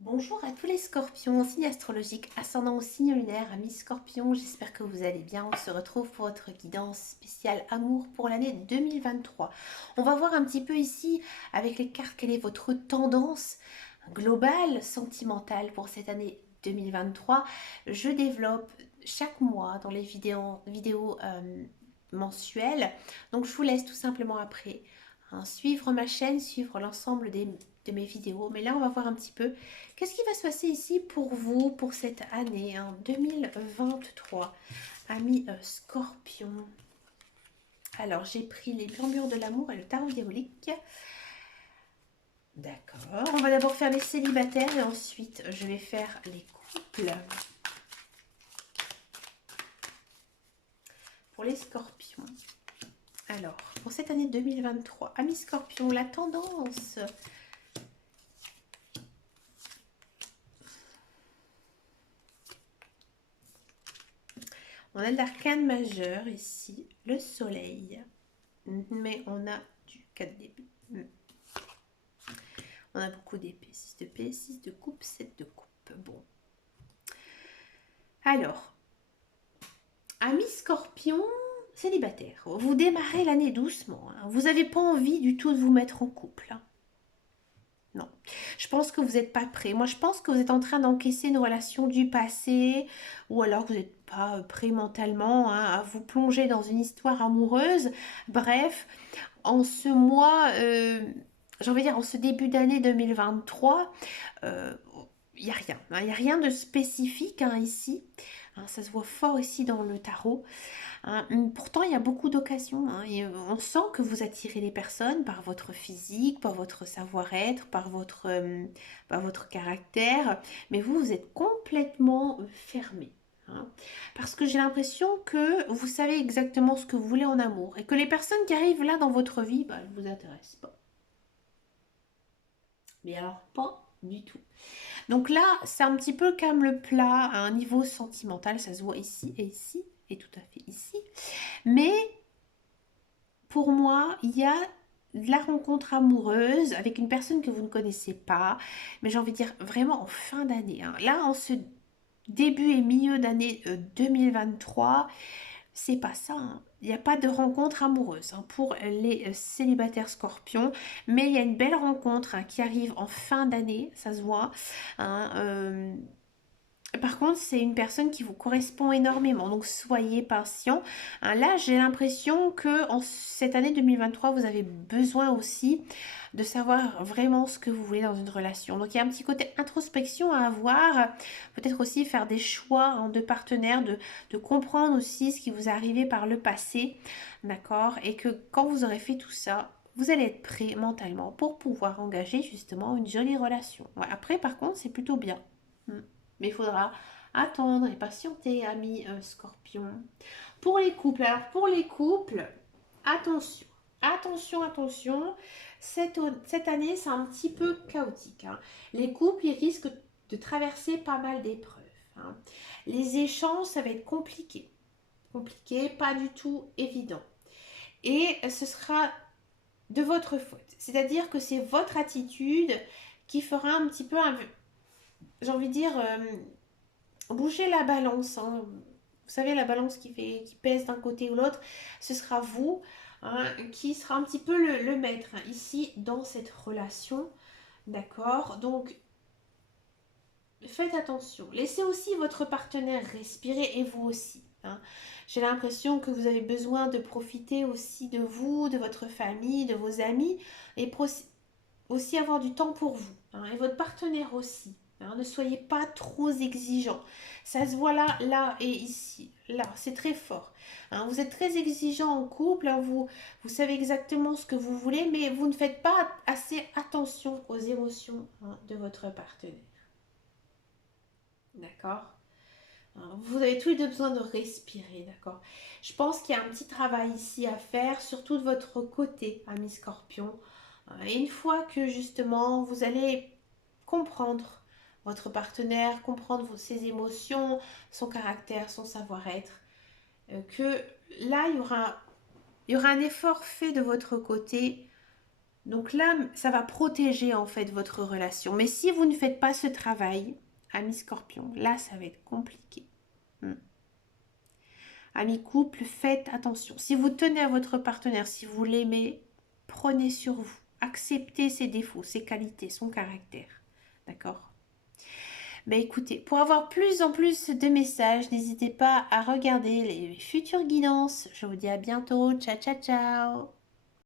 Bonjour à tous les scorpions, signe astrologique, ascendant au signe lunaire, amis scorpions, j'espère que vous allez bien. On se retrouve pour votre guidance spéciale amour pour l'année 2023. On va voir un petit peu ici avec les cartes quelle est votre tendance globale, sentimentale pour cette année 2023. Je développe chaque mois dans les vidéos mensuelles, donc je vous laisse tout simplement après suivre ma chaîne, suivre l'ensemble de mes vidéos. Mais là, on va voir un petit peu qu'est-ce qui va se passer ici pour vous, pour cette année 2023, amis Scorpion. Alors, j'ai pris les murmures de l'amour et le tarot diabolique. D'accord. On va d'abord faire les célibataires et ensuite, je vais faire les couples. Pour les Scorpions. Alors, pour cette année 2023, amis Scorpion, la tendance. On a l'arcane majeur ici, le soleil. Mais on a du 4 d'épée. On a beaucoup d'épées. 6 de paix, 6 de coupe, 7 de coupe. Bon. Alors, amis scorpion, célibataire, vous démarrez l'année doucement. Vous n'avez pas envie du tout de vous mettre en couple. Non. Je pense que vous n'êtes pas prêt. Moi, je pense que vous êtes en train d'encaisser une relation du passé ou alors que vous n'êtes pas prêt mentalement à vous plonger dans une histoire amoureuse. Bref, en ce mois, j'ai envie de dire en ce début d'année 2023, il n'y a rien. Il n'y a rien de spécifique ici. Ça se voit fort ici dans le tarot. Pourtant, il y a beaucoup d'occasions. Et on sent que vous attirez les personnes par votre physique, par votre savoir-être, par votre caractère. Mais vous, vous êtes complètement fermé. Parce que j'ai l'impression que vous savez exactement ce que vous voulez en amour. Et que les personnes qui arrivent là dans votre vie, elles ne vous intéressent pas. Mais alors, pas du tout. Donc là, c'est un petit peu comme le plat à un niveau sentimental. Ça se voit ici et ici. Et tout à fait ici. Mais pour moi, il y a de la rencontre amoureuse avec une personne que vous ne connaissez pas, mais j'ai envie de dire vraiment en fin d'année. Là, en ce début et milieu d'année 2023, c'est pas ça. Il n'y a pas de rencontre amoureuse pour les célibataires scorpions, mais il y a une belle rencontre qui arrive en fin d'année, ça se voit. hein, euh, Par contre, c'est une personne qui vous correspond énormément, donc soyez patient. Là, j'ai l'impression que en cette année 2023, vous avez besoin aussi de savoir vraiment ce que vous voulez dans une relation. Donc, il y a un petit côté introspection à avoir, peut-être aussi faire des choix de partenaires, de comprendre aussi ce qui vous est arrivé par le passé, d'accord? Et que quand vous aurez fait tout ça, vous allez être prêt mentalement pour pouvoir engager justement une jolie relation. Ouais, après, par contre, c'est plutôt bien. Hmm. Mais il faudra attendre et patienter, amis scorpion. Pour les couples, alors pour les couples, attention, attention, attention. Cette année, c'est un petit peu chaotique. Les couples, ils risquent de traverser pas mal d'épreuves. Les échanges, ça va être compliqué. Compliqué, pas du tout évident. Et ce sera de votre faute. C'est-à-dire que c'est votre attitude qui fera un petit peu, j'ai envie de dire, bouger la balance. Vous savez, la balance qui pèse d'un côté ou l'autre, ce sera vous qui sera un petit peu le maître ici dans cette relation. D'accord. Donc, faites attention. Laissez aussi votre partenaire respirer et vous aussi. J'ai l'impression que vous avez besoin de profiter aussi de vous, de votre famille, de vos amis et aussi avoir du temps pour vous et votre partenaire aussi. Ne soyez pas trop exigeant. Ça se voit là, là et ici. Là, c'est très fort. Vous êtes très exigeant en couple. Vous savez exactement ce que vous voulez, mais vous ne faites pas assez attention aux émotions de votre partenaire. D'accord. Vous avez tous les deux besoin de respirer, d'accord. Je pense qu'il y a un petit travail ici à faire, surtout de votre côté, ami Scorpion. Et une fois que justement vous allez comprendre votre partenaire, comprendre ses émotions, son caractère, son savoir-être, que là il y aura un effort fait de votre côté Donc là, ça va protéger en fait votre relation. Mais si vous ne faites pas ce travail, ami Scorpion, là, ça va être compliqué. Hmm. Ami couple, faites attention. Si vous tenez à votre partenaire, si vous l'aimez, prenez sur vous. Acceptez ses défauts, ses qualités, son caractère. D'accord? Ben écoutez, pour avoir plus en plus de messages, n'hésitez pas à regarder les futures guidances. Je vous dis à bientôt. Ciao, ciao, ciao.